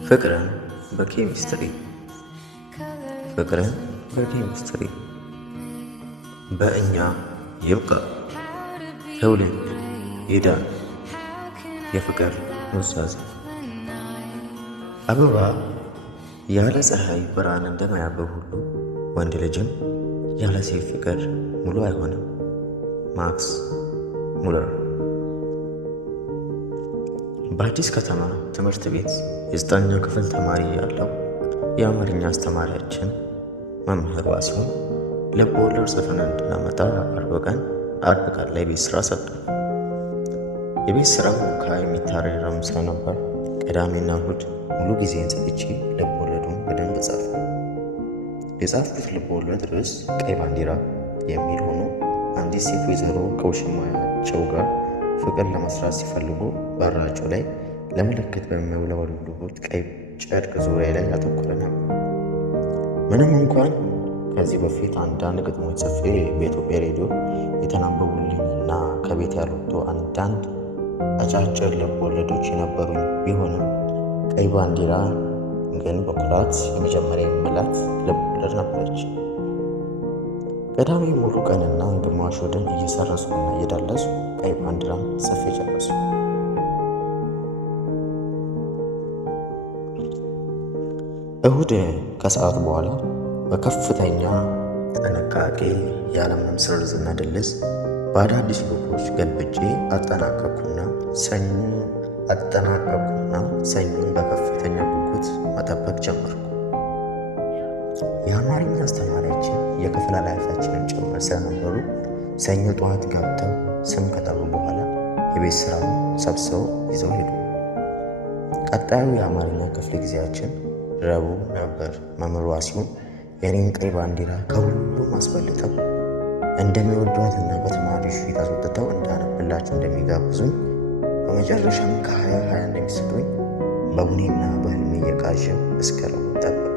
ፍቅርን በኬሚስትሪ ፍቅርን በኬሚስትሪ በእኛ ይብቃ ትውልድ ይዳን የፍቅር ኑዛዜ አበባ ያለ ፀሐይ ብርሃን እንደማያብብ ሁሉ ወንድ ልጅም ያለ ሴት ፍቅር ሙሉ አይሆንም። ማክስ ሙለር። በአዲስ ከተማ ትምህርት ቤት የ9ኛ ክፍል ተማሪ ያለው የአማርኛ አስተማሪያችን መምህሯ ሲሆን ልቦለድ ጽፈን እንድናመጣ አርብ ቀን ላይ ቤት ስራ ሰጠን። የቤት ስራው የሚታረም ስለነበር ቅዳሜና እሁድ ሙሉ ጊዜን ሰጥቼ ልቦለዱን በደንብ ጻፈ። የጻፍኩት ልቦለድ ርዕስ ቀይ ባንዲራ የሚል ሆኖ አንዲት ሴት ወይዘሮ ከውሽማቸው ጋር ፍቅር ለመስራት ሲፈልጉ በራቸው ላይ ለምልክት በሚያውለበልቡት ቀይ ጨርቅ ዙሪያ ላይ ያተኮረ ነበር። ምንም እንኳን ከዚህ በፊት አንዳንድ ግጥሞች ጽፌ በኢትዮጵያ ሬዲዮ የተነበቡልኝ እና ከቤት ያልወጡ አንዳንድ አጫጭር ልቦለዶች የነበሩኝ ቢሆንም ቀይ ባንዲራ ግን በኩራት የመጀመሪያ የምላት ልቦለድ ነበረች። ቅዳሜ ሙሉ ቀንና ግማሽ ወደን እየሰረሱና እየዳለሱ ቀይ ባንዲራም ጽፌ ጨረሱ። እሁድ ከሰዓት በኋላ በከፍተኛ ጥንቃቄ ያለምንም ስርዝና ድልስ በአዳዲስ ሎጎች ገልብጬ አጠናቀቅኩና ሰኞን በከፍተኛ ጉጉት መጠበቅ ጀመርኩ። የአማርኛ አስተማሪያችን የክፍል ኃላፊያችንን ጭምር ስለነበሩ ሰኞ ጠዋት ገብተው ስም ከጠሩ በኋላ የቤት ስራውን ሰብስበው ይዘው ሄዱ። ቀጣዩ የአማርኛ ክፍል ጊዜያችን ረቡዕ ነበር። መምህሯ ሲሆን የኔን ቀይ ባንዲራ ከሁሉም አስበልጠው እንደሚወዷትና በተማሪዎች ፊት አስወጥተው እንዳነብላቸው እንደሚጋብዙኝ በመጨረሻም ከ20 እንደሚሰጡኝ በቡኔና በህልሜ እየቃዠሁ እስከ ረቡዕ ጠበቅኩ።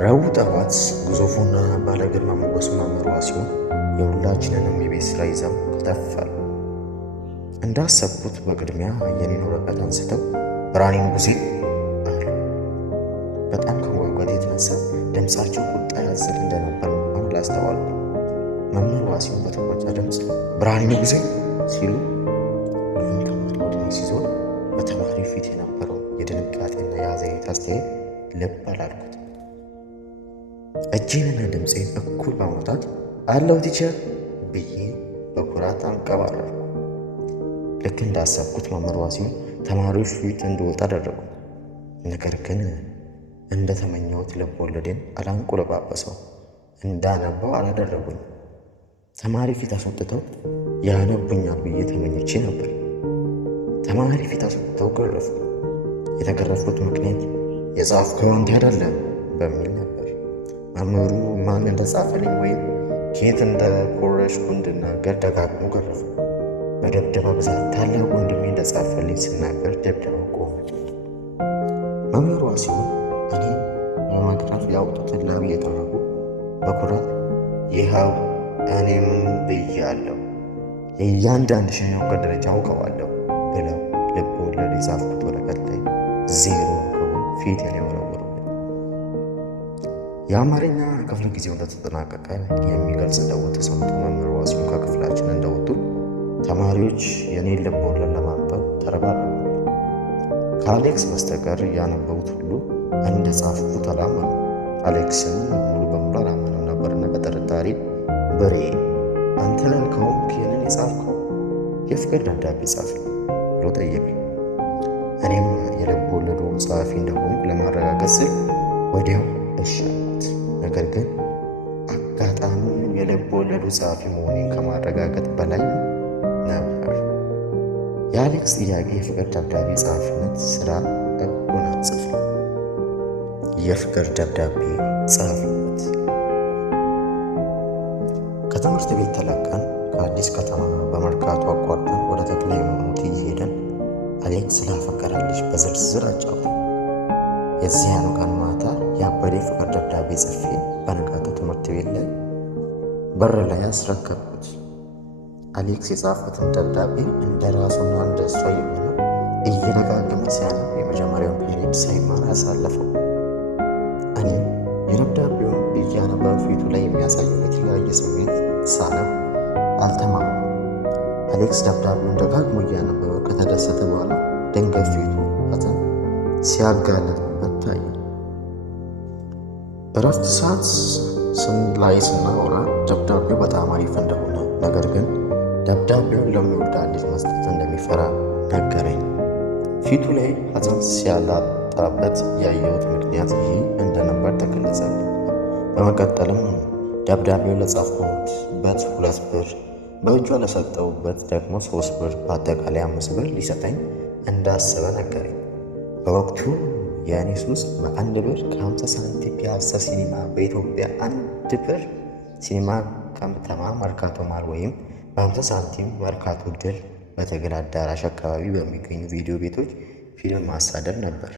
ረቡዕ ጠዋት ግዙፉና ባለግርማ ሞገሱ መምህሯ ሲሆን የሁላችንንም የቤት ስራ ይዘው ከተፋሉ። እንዳሰብኩት በቅድሚያ የኔን ወረቀት አንስተው ብርሃኔ ንጉሴ አሉ። በጣም ከመጓጓቴ የተነሳ ድምፃቸው ቁጣ ያዘለ እንደነበር እንኳን ላስተዋልኩ። መምህሯ ሲሆን በተቆጣ ድምፅ ብርሃኔ ንጉሴ ሲሉ ሁሉም ተማሪ ወደ እኔ ሲዞር በተማሪ ፊት የነበረው የድንጋጤና የሐዘኔታ አስተያየት ልብ አላልኩት። እጄንና ድምፄን እኩል በማውጣት አለው ቲቸር ብዬ በኩራት አንቀባረርኩ። ልክ እንዳሰብኩት መምህሯ ሲሆን ተማሪዎች ፊት እንድወጣ አደረጉ። ነገር ግን እንደተመኘሁት ልቦለዴን አላንቆለጳጰሰው እንዳነባው አላደረጉኝ። ተማሪ ፊት አስወጥተው ያነቡኛል ብዬ ተመኝቼ ነበር። ተማሪ ፊት አስወጥተው ገረፉ። የተገረፉት ምክንያት የጻፍከው አንተ አይደለም በሚል ነበር። መምህሩ ማን እንደጻፈልኝ ወይም ከየት እንደኮረጅኩ እንድናገር ደጋግሞ ገረፉ። በደብደባ ብዛት ታላቅ ወንድሜ እንደጻፈልኝ ስናገር ደብደባው ቆመ። መምህሯ ሲሆን እኔ በመግረፍ ያወጡትን ላብ እየጠረጉ በኩራት ይኸው እኔ ምን ብያለሁ፣ የእያንዳንድሽን የእውቀት ደረጃ አውቀዋለሁ ብለው ልቦለድ የጻፍኩት ወረቀት ላይ 0 ፊት ላይ ወረወሩብኝ። የአማርኛ ክፍለ ጊዜው እንደተጠናቀቀ የሚገልጽ ደወል ተሰምቶ መምህሯ ሲሆን ከክፍላችን እንደወጡ ተማሪዎች የኔን ልቦለድ ለማንበብ ተረባረቡ። ከአሌክስ በስተቀር ያነበቡት ሁሉ እንደ ጻፍኩት አላመኑ። አሌክስም ሙሉ በሙሉ አላመነም ነበርና በጥርጣሬ በሬ አንተ ላልከውም ይህንን የጻፍከው የፍቅር ደብዳቤ ጻፍ ብሎ ጠየቀኝ። እኔም የልቦለዱ ጸሐፊ እንደሆንኩ ለማረጋገጥ ስል ወዲያው እሺ አልኩት። ነገር ግን አጋጣሚው የልቦለዱ ጸሐፊ መሆኔን ከማረጋገጥ በላይ ነበር። የአሌክስ ጥያቄ የፍቅር ደብዳቤ ጸሐፊነት ስራ እጎናጽፍ የፍቅር ደብዳቤ ጸሐፊነት። ከትምህርት ቤት ተለቀን ከአዲስ ከተማ በመርካቶ አቋርጠን ወደ ተክለ ሃይማኖት እየሄደን አሌክስ ስላፈቀረልሽ በዝርዝር አጫውተን። የዚያኑ ቀን ማታ ያበደ ፍቅር ደብዳቤ ጽፌ በነጋታው ትምህርት ቤት ላይ በር ላይ አስረከብኩት። አሌክስ የጻፈትን ደብዳቤ እንደ ራሱና እንደ እሷ የሆነ እየደጋገመ ሲያነብ ያሳለፈው። እኔ የደብዳቤውን እያነበበ ፊቱ ላይ የሚያሳየው የተለያየ ስሜት ሳነብ አልተማመንም። አሌክስ ደብዳቤውን ደጋግሞ እያነበበ ከተደሰተ በኋላ ድንገት ፊቱ ሐዘን ሲያጋለጥበት ታየ። እረፍት ሰዓት ላይ ስናወራ ደብዳቤው በጣም አሪፍ እንደሆነ፣ ነገር ግን ደብዳቤውን ለሚወዳት ልጅ መስጠት እንደሚፈራ ነገረኝ። ፊቱ ላይ ሐዘን ሲያላጣበት ያየሁት ምክንያት ይህ እንደነበር ተገለጸልኝ። በመቀጠልም ደብዳቤውን ለጻፍኩበት 2 ብር፣ በእጇ ለሰጠውበት ደግሞ 3 ብር፣ በአጠቃላይ 5 ብር ሊሰጠኝ እንዳሰበ ነገረኝ። በወቅቱ የእኔ ሱስ በ1 ብር ከ50 ሳንቲም ፒያሳ ሲኒማ በኢትዮጵያ 1 ብር ሲኒማ ከተማ መርካቶ ማል ወይም በ50 ሳንቲም መርካቶ ድል በትግል አዳራሽ አካባቢ በሚገኙ ቪዲዮ ቤቶች ፊልም ማሳደድ ነበር።